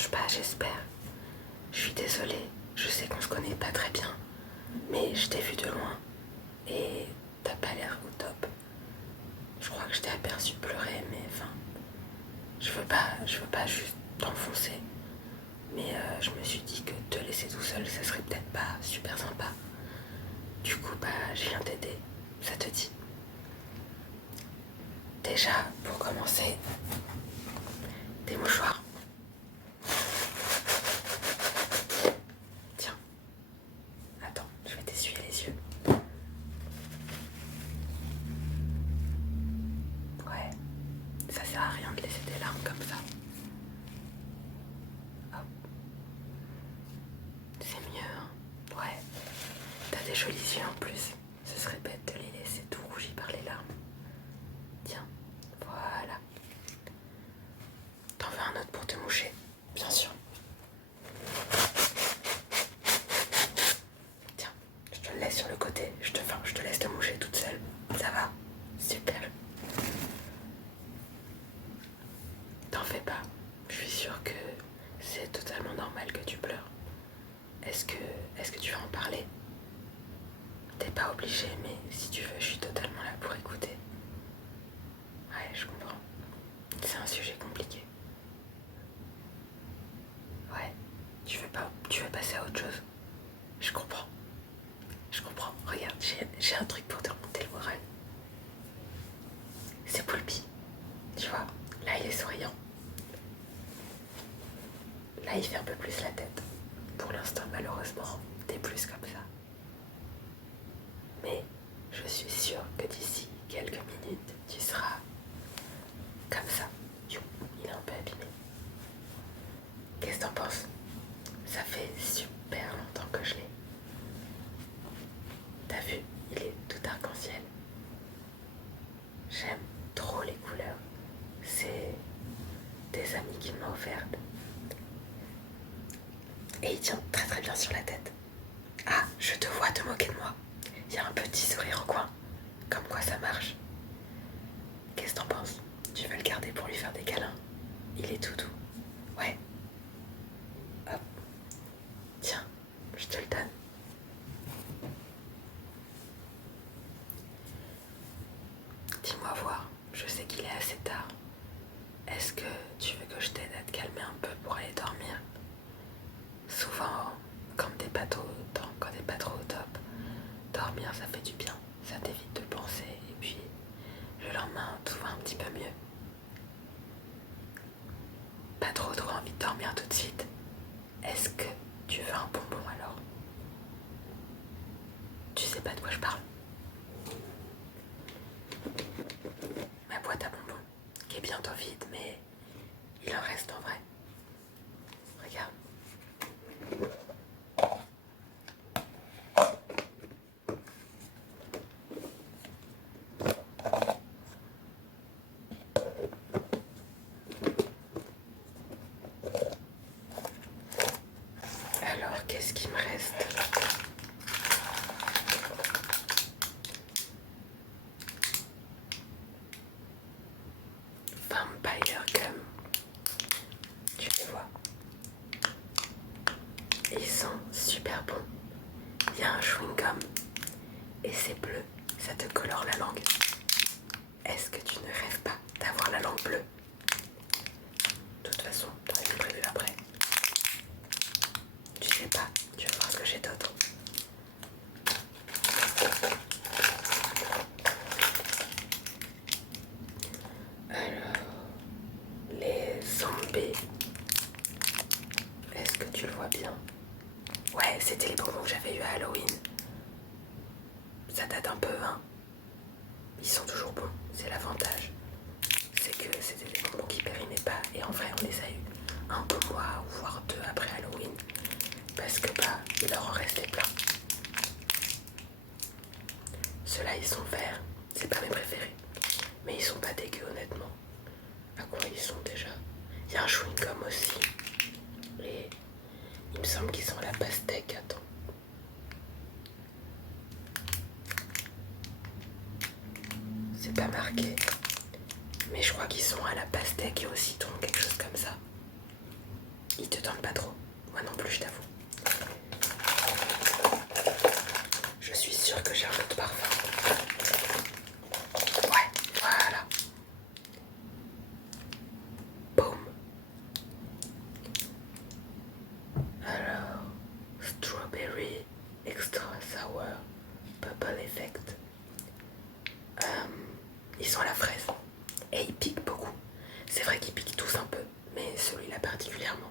dérange pas, j'espère. Je suis désolée, je sais qu'on se connaît pas très bien, mais je t'ai vu de loin et t'as pas l'air au top. Je crois que je t'ai aperçu pleurer, mais enfin, je veux pas juste t'enfoncer. Mais je me suis dit que te laisser tout seul, ça serait peut-être pas super sympa. Du coup, je viens t'aider. Ça te dit? Déjà, pour commencer, des mouchoirs. Tiens, attends, je vais t'essuyer les yeux. Ouais, ça sert à rien de laisser des larmes comme ça. Hop. C'est mieux, hein? Ouais. T'as des jolis yeux en plus. Ce serait bête de les laisser tout rougis par les larmes. Tiens, voilà. T'en veux un autre pour te moucher? Bien sûr. Tiens, je te le laisse sur le côté. Je te laisse te moucher toute seule. Ça va? Super. T'en fais pas. Je suis sûre que c'est totalement normal que tu pleures. Est-ce que tu veux en parler? T'es pas obligé, mais si tu veux, je suis totalement là pour écouter. Ouais, je comprends. C'est un sujet compliqué. Ouais, tu veux passer à autre chose. Je comprends. Je comprends. Regarde, j'ai un truc pour te remonter le moral. C'est Poulpi. Tu vois, là il est souriant. Là il fait un peu plus la tête. Pour l'instant, malheureusement, t'es plus comme ça. Mais je suis sûre que d'ici quelques minutes, tu seras comme ça. You, il est un peu abîmé. Qu'est-ce que t'en penses? Ça fait super longtemps que je l'ai. T'as vu, il est tout arc-en-ciel. J'aime trop les couleurs. C'est des amis qui m'ont offert. Et il tient très très bien sur la tête. Ah, je te vois te moquer de moi. Il y a un petit sourire au coin. Comme quoi ça marche. Qu'est-ce que t'en penses? Tu veux le garder pour lui faire des câlins? Il est tout doux. Ouais. Hop. Tiens, je te le donne. Dis-moi voir, je sais qu'il est assez tard. Est-ce que tu veux que je t'aide à te calmer un peu pour aller dormir? Souvent, quand t'es pas trop au top, dormir ça fait du bien. Ça t'évite de penser et puis le lendemain tout va un petit peu mieux. Pas trop envie de dormir tout de suite. Est-ce que tu veux un bonbon alors? Tu sais pas de quoi je parle? Ma boîte à bonbons, qui est bientôt vide, mais il en reste en vrai. Regarde. Alors, qu'est-ce qui me reste? Vampire Gum. Tu les vois? Ils sont super bons. Il y a un chewing-gum et c'est bleu. Ça te colore la langue. Est-ce que tu ne rêves pas d'avoir la langue bleue? De toute façon, t'en as rien prévu après. Tu sais pas, tu vas voir ce que j'ai d'autre. Alors, les zombies. Est-ce que tu le vois bien? Ouais, c'était les bonbons que j'avais eu à Halloween. Ça date un peu, hein. Ils sont toujours bons, c'est l'avantage. C'est que c'était des bonbons qui périnaient pas et en vrai on les a eu un bon mois ou voire deux après Halloween. Parce que il leur en restait plein. Ceux-là ils sont verts, c'est pas mes préférés. Mais ils sont pas dégueux honnêtement. À quoi ils sont déjà? Il y a un chewing-gum aussi. Et il me semble qu'ils sont à la pastèque, attends. C'est pas marqué. Mais je crois qu'ils sont à la pastèque et au citron, quelque chose comme ça. Il te tente pas trop. Moi non plus, je t'avoue. Je suis sûre que j'ai un autre parfum. Ouais, voilà. Boum. Alors, Strawberry Extra Sour Bubble Effect. Ils sont à la fraise. Et ils piquent beaucoup. C'est vrai qu'ils piquent tous un peu, mais celui-là particulièrement.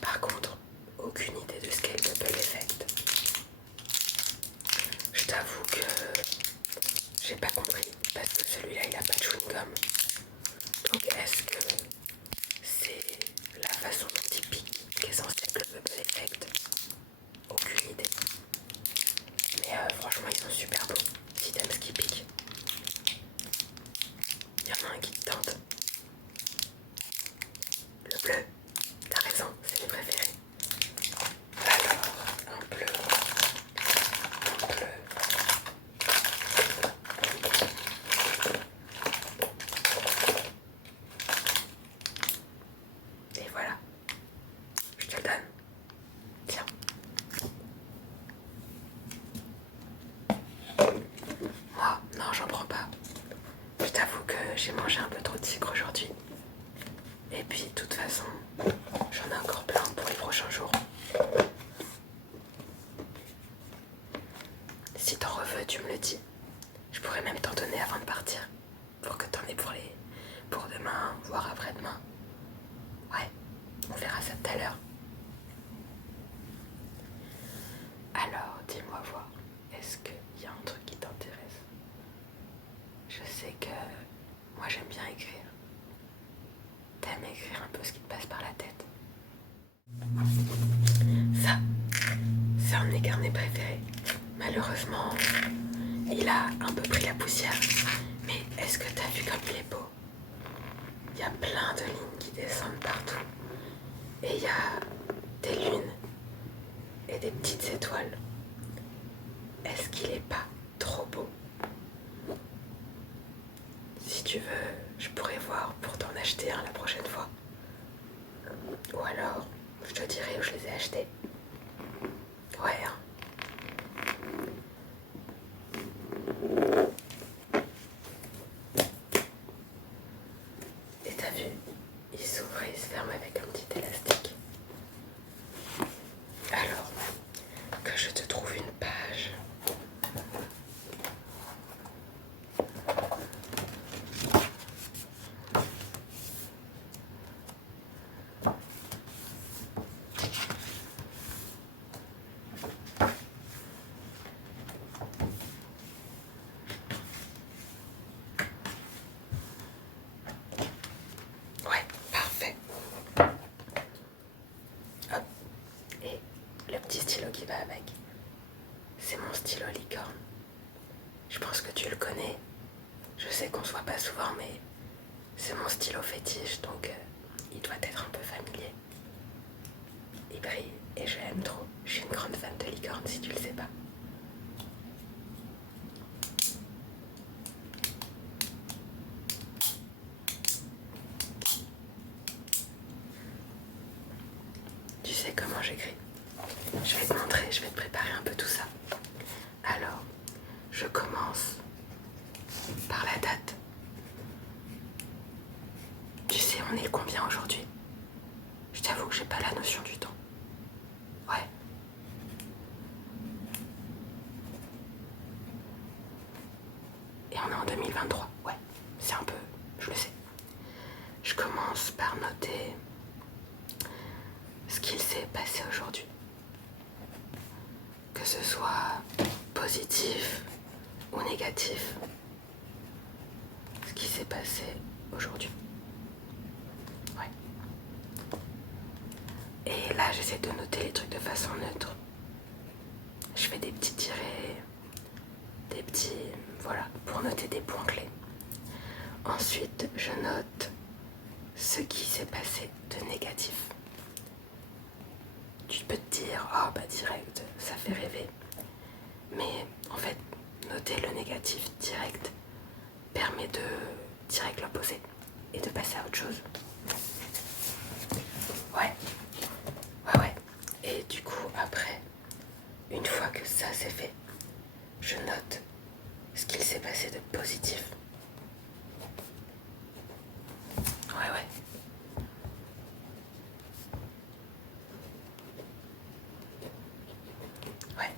Par contre, aucune idée de ce qu'est le Bubble Effect. Je t'avoue que j'ai pas compris, parce que celui-là il a pas de chewing-gum. Donc est-ce que c'est la façon dont il pique qui est censée être le Bubble Effect? Aucune idée. Mais franchement ils sont super beaux, si t'aimes ce qui pique. Il y en a un qui te tente. Le bleu, t'as raison, c'est mes préférés. Alors, un bleu. Et voilà, je te le donne. Tiens. Moi, non, j'en prends pas. Je t'avoue que j'ai mangé un peu trop de sucre aujourd'hui. Et puis, de toute façon, j'en ai encore plein pour les prochains jours. Si t'en veux, tu me le dis. Je pourrais même t'en donner avant de partir. Pour que t'en aies pour demain, voire après-demain. Ouais, on verra ça tout à l'heure. Alors, dis-moi voir, est-ce qu'il y a un truc qui t'intéresse? Je sais que moi j'aime bien écrire. T'aimes écrire un peu ce qui te passe par la tête? Ça, c'est un de mes carnets préférés. Malheureusement, il a un peu pris la poussière. Mais est-ce que t'as vu comme il est beau? Il y a plein de lignes qui descendent partout. Et il y a des lunes et des petites étoiles. Est-ce qu'il est pas trop beau? Si tu veux, je pourrais voir pour t'en acheter un la prochaine fois. Ou alors, je te dirai où je les ai achetés. Ouais, hein. Et t'as vu, il s'ouvre et il se ferme avec un petit élastique. Alors, que je te trouve une page. Ouais, parfait. Hop. Et le petit stylo qui va avec. C'est mon stylo licorne. Je pense que tu le connais. Je sais qu'on se voit pas souvent, mais c'est mon stylo fétiche, donc il doit être un peu familier. Il brille et je l'aime trop. Je suis une grande fan de licorne, si tu le sais pas. Tu sais comment j'écris? Je vais te montrer, je vais te préparer un peu tout ça. Alors, je commence par la date. Tu sais, on est le combien aujourd'hui? Je t'avoue que j'ai pas la notion du temps. Ouais. Et on est en 2023. Ouais, c'est un peu... je le sais. Je commence par noter ce qu'il s'est passé aujourd'hui. Que ce soit positif ou négatif. Ce qui s'est passé aujourd'hui. Ouais. Et là, j'essaie de noter les trucs de façon neutre. Je fais des petits tirets, des petits... voilà, pour noter des points clés. Ensuite, je note ce qui s'est passé de négatif. Tu peux te dire, oh bah direct, ça fait rêver. Mais en fait, noter le négatif direct permet de direct l'opposer et de passer à autre chose. Ouais, après, une fois que ça c'est fait, je note ce qu'il s'est passé de positif. Ouais. Ouais.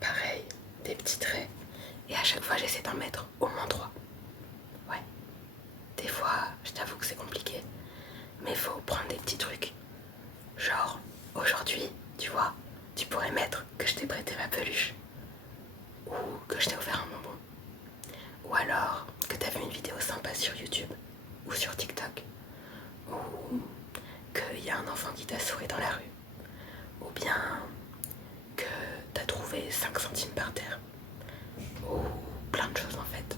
Pareil, des petits traits. Et à chaque fois, j'essaie d'en mettre au moins 3. Ouais. Des fois, je t'avoue que c'est compliqué. Mais il faut prendre des petits trucs. Genre, aujourd'hui, tu vois, tu pourrais mettre que je t'ai prêté ma peluche. Ou que je t'ai offert un bonbon. Ou alors que t'as vu une vidéo sympa sur YouTube. Ou sur TikTok. Ou qu'il y a un enfant qui t'a souri dans la rue. Ou bien que t'as trouvé 5 centimes par terre. Ou plein de choses en fait.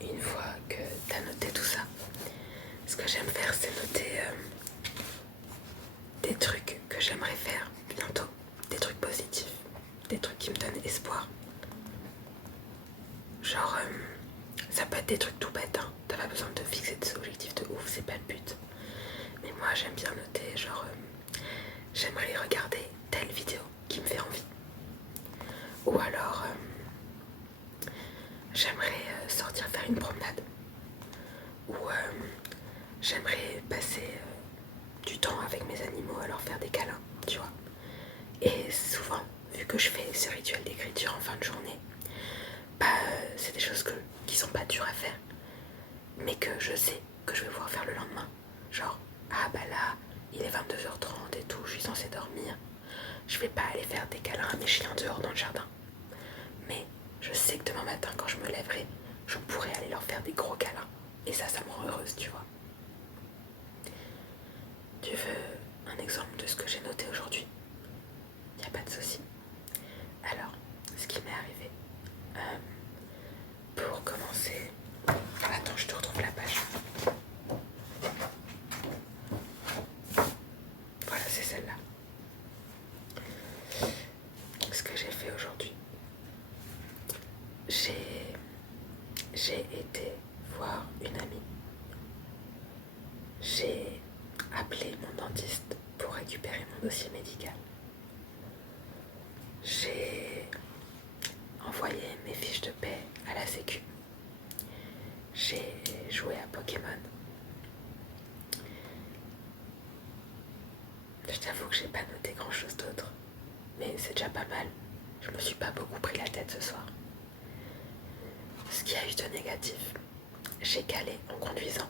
Une fois que t'as noté tout ça, ce que j'aime faire c'est noter des trucs que j'aimerais faire bientôt. Des trucs positifs. Des trucs qui me donnent espoir. Genre, ça peut être des trucs tout bêtes, hein. T'as pas besoin de te fixer des objectifs de ouf, c'est pas le but. Mais moi j'aime bien noter, genre, j'aimerais regarder telle vidéo qui me fait envie. Ou alors, j'aimerais sortir faire une promenade. Ou j'aimerais passer du temps avec mes animaux à leur faire des câlins, tu vois. Et souvent, vu que je fais ce rituel d'écriture en fin de journée, bah c'est des choses qui sont pas dures à faire, mais que je sais que je vais pouvoir faire le lendemain. Genre, ah bah là, il est 22h30 et tout, je suis censée dormir. Je vais pas aller faire des câlins à mes chiens dehors dans le jardin. Mais je sais que demain matin, quand je me lèverai, je pourrai aller leur faire des gros câlins. Et ça me rend heureuse, tu vois. Tu veux un exemple de ce que j'ai noté aujourd'hui? Y a pas de souci. Alors, ce qui m'est arrivé, pour commencer... Attends, je te retrouve la page. Voilà, c'est celle-là. Ce que j'ai fait aujourd'hui. J'ai été voir une amie. J'ai appelé mon dentiste pour récupérer mon dossier médical. J'ai envoyé mes fiches de paie à la sécu. J'ai joué à Pokémon. Je t'avoue que j'ai pas noté grand chose d'autre, mais c'est déjà pas mal. Je me suis pas beaucoup pris la tête ce soir. Ce qu'il y a eu de négatif, j'ai calé en conduisant.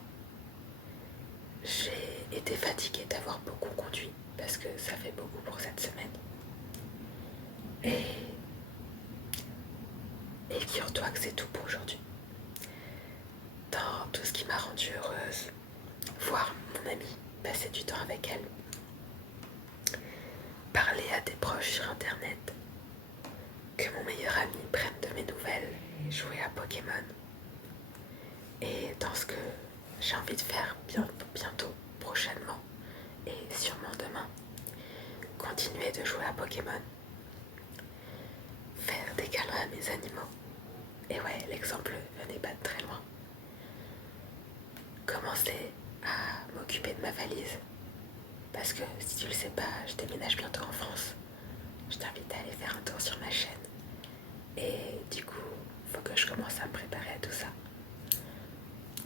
J'ai été fatiguée d'avoir beaucoup conduit parce que ça fait beaucoup pour cette semaine. Et figure-toi que c'est tout pour aujourd'hui. Dans tout ce qui m'a rendue heureuse, voir mon amie, passer du temps avec elle, parler à des proches sur internet, que mon meilleur ami prenne de mes nouvelles, jouer à Pokémon. Et dans ce que j'ai envie de faire bientôt, prochainement, et sûrement demain, continuer de jouer à Pokémon, faire des câlins à mes animaux. Et ouais, l'exemple venait pas de très loin. Commencer à m'occuper de ma valise. Parce que si tu le sais pas, je déménage bientôt en France. Je t'invite à aller faire un tour sur ma chaîne. Et du coup, faut que je commence à me préparer à tout ça.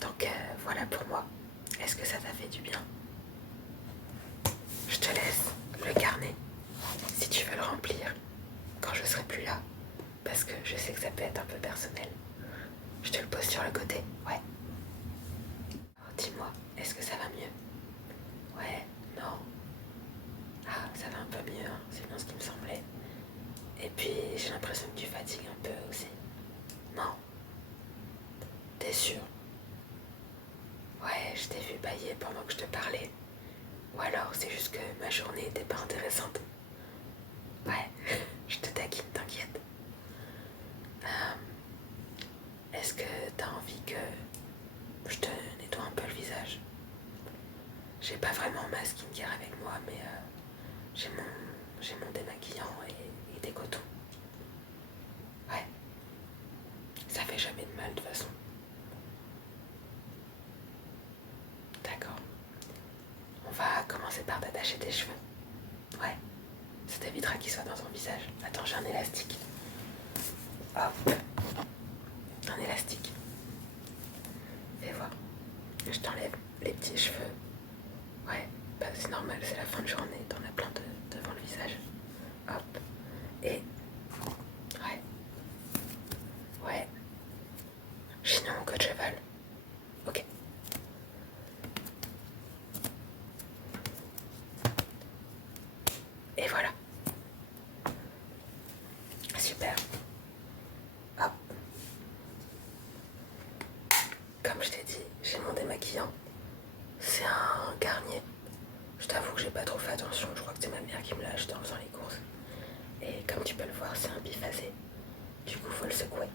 Donc voilà pour moi. Est-ce que ça t'a fait du bien? Je te laisse le carnet si tu veux le remplir quand je serai plus là. Parce que je sais que ça peut être un peu personnel. Je te le pose sur le côté, ouais. Alors dis-moi, est-ce que ça va mieux? Ouais, non. Ah, ça va un peu mieux, hein. C'est bien ce qui me semblait. Et puis j'ai l'impression que tu fatigues un peu aussi. Non. T'es sûr? Ouais, je t'ai vu bailler pendant que je te parlais. Ou alors c'est juste que ma journée était pas intéressante. Ouais, je te taquine, t'inquiète. Est-ce que t'as envie que je te nettoie un peu le visage? J'ai pas vraiment ma skincare avec moi, mais j'ai mon démaquillant et des cotons. Ouais, ça fait jamais de mal de toute façon. D'accord. détacher tes cheveux. Ouais, ça t'évitera qu'ils soient dans ton visage. Attends, j'ai un élastique. Hop, un élastique. Fais voir. Je t'enlève les petits cheveux. Ouais, bah c'est normal, c'est la fin de journée, t'en as plein devant le visage. Hop, et... Ouais. Ouais. Chignon ou queue de cheval. Ok. Et voilà. Super. Hop. Comme je t'ai dit, j'ai mon démaquillant. C'est un Garnier. Je t'avoue que j'ai pas trop fait attention. Je crois que c'est ma mère qui me l'a acheté en faisant les courses. Et comme tu peux le voir, c'est un biphasé. Du coup, faut le secouer.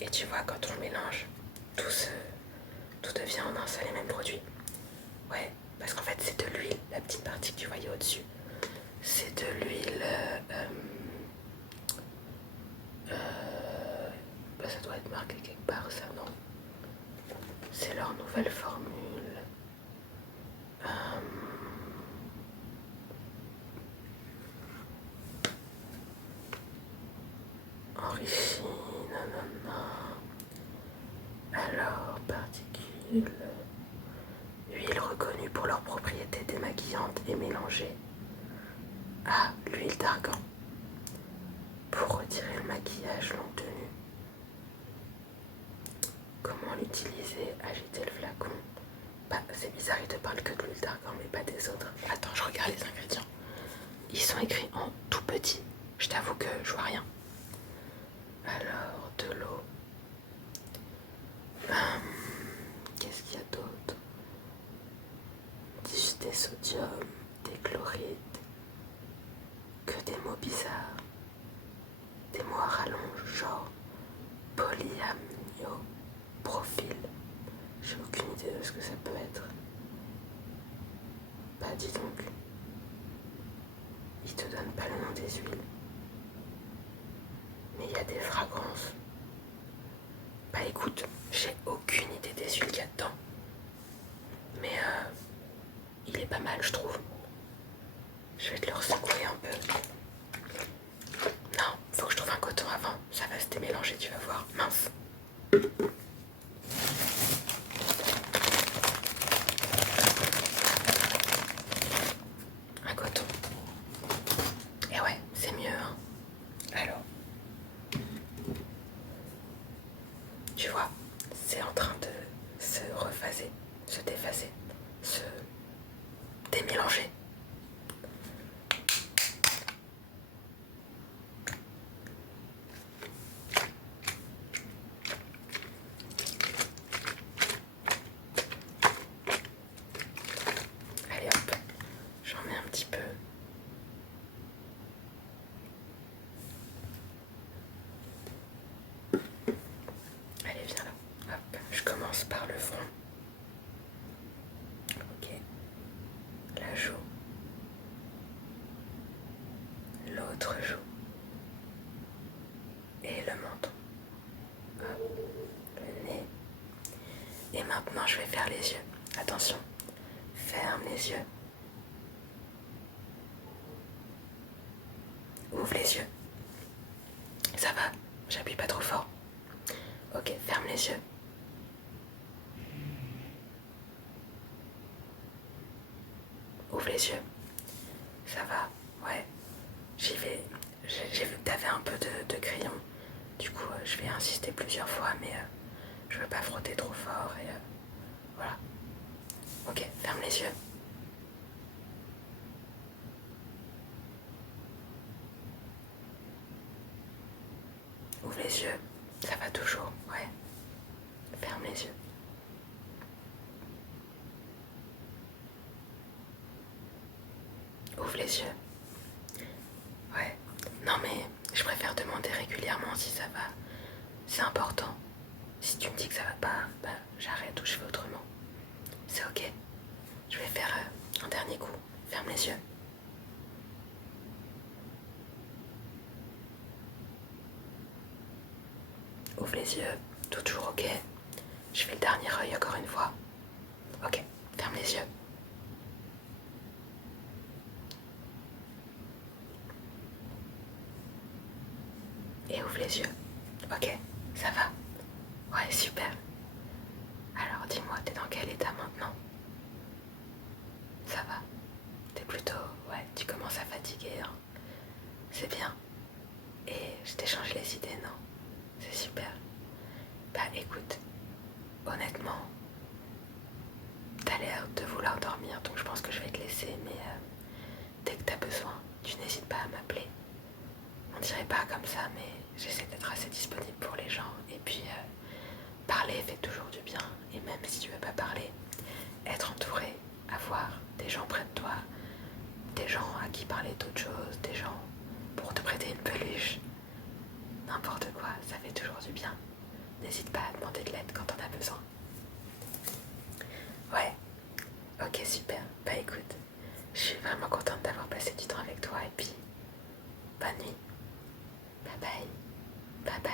Et tu vois, quand on mélange, tout devient en un seul et même produit. Ouais, parce qu'en fait, c'est de l'huile, la petite partie que tu voyais au-dessus. C'est de l'huile... bah, ça doit être marqué quelque part, ça, non? C'est leur nouvelle formule. Enrichi, nanana. Alors, particules. Huile reconnue pour leurs propriétés démaquillantes et mélangée à l'huile d'argan. Pour retirer le maquillage long tenu. Comment l'utiliser? Agiter le flacon. Bah, c'est bizarre, il te parle que de l'huile d'argan, mais pas des autres. Attends, je regarde les ingrédients. Ils sont écrits en tout petit. Je t'avoue que je vois rien. Alors, de l'eau. Qu'est-ce qu'il y a d'autre? Des sodium, des chlorides. Que des mots bizarres. Des mots à rallonge, genre polyamnio, profil. J'ai aucune idée de ce que ça peut être. Bah dis donc. Ils te donnent pas le nom des huiles. Mais il y a des fragrances. Bah écoute, j'ai aucune idée des huiles qu'il y a dedans. Mais il est pas mal, je trouve. Je vais te le ressecouer un peu. Non, faut que je trouve un coton avant. Ça va se démélanger, tu vas voir. Mince. Un coton. Et ouais, c'est mieux, hein. Alors, tu vois, c'est en train de se rephaser, se déphaser, se démélanger. Allez hop, j'en mets un petit peu. Allez, viens là. Hop, je commence par le front. Ok. La joue. L'autre joue. Et le menton. Hop, le nez. Et maintenant, je vais faire les yeux. Attention, ferme les yeux. Ouvre les yeux. Ça va, j'appuie pas trop fort. Ok, ferme les yeux. Ouvre les yeux. Ça va, ouais. J'y vais. J'ai vu que t'avais un peu de crayon. Du coup, je vais insister plusieurs fois, mais je veux pas frotter trop fort et voilà. Ok, ferme les yeux. Ouvre les yeux. Ça va toujours, ouais. Ferme les yeux. Ouvre les yeux. Ouais. Non mais je préfère demander régulièrement si ça va. C'est important. Si tu me dis que ça va pas, bah j'arrête ou je fais autrement. C'est ok. Je vais faire un dernier coup. Ferme les yeux. Ouvrir œil encore une fois. Ok, ferme les yeux. Et ouvre les yeux. Ok, ça va. Ouais, super. Alors dis-moi, t'es dans quel état maintenant? Ça va. T'es plutôt... Ouais, tu commences à fatiguer, hein. C'est bien. Et je t'ai changé les idées, non? C'est super. Bah écoute, honnêtement, t'as l'air de vouloir dormir, donc je pense que je vais te laisser, mais dès que t'as besoin, tu n'hésites pas à m'appeler. On dirait pas comme ça, mais j'essaie d'être assez disponible pour les gens. Et puis, parler fait toujours du bien. Et même si tu veux pas parler, être entouré, avoir des gens près de toi, des gens à qui parler d'autres choses, des gens pour te prêter une peluche, n'importe quoi, ça fait toujours du bien. N'hésite pas à demander de l'aide quand t'en as besoin. Ouais, ok, super. Bah écoute, je suis vraiment contente d'avoir passé du temps avec toi et puis bonne nuit. Bye bye. Bye bye.